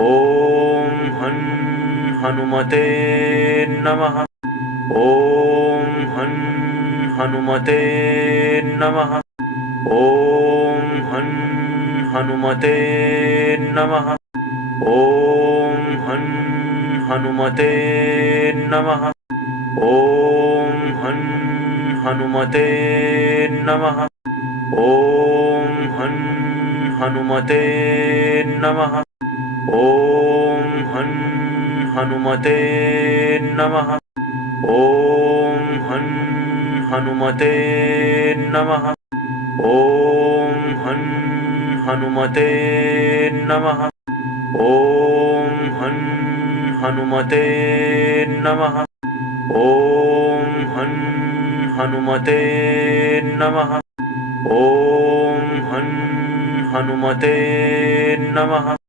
ॐ हं हनुमते नमः। ॐ हं हनुमते नमः। ॐ हं हनुमते नमः। ॐ हं हनुमते नमः। ॐ हं हनुमते नमः। ॐ हं हनुमते नमः। ॐ हं हनुमते नमः। ॐ हं हनुमते नमः। ॐ हं हनुमते नमः। ॐ हं हनुमते नमः। ॐ हं हनुमते नमः। ॐ हं हनुमते नमः।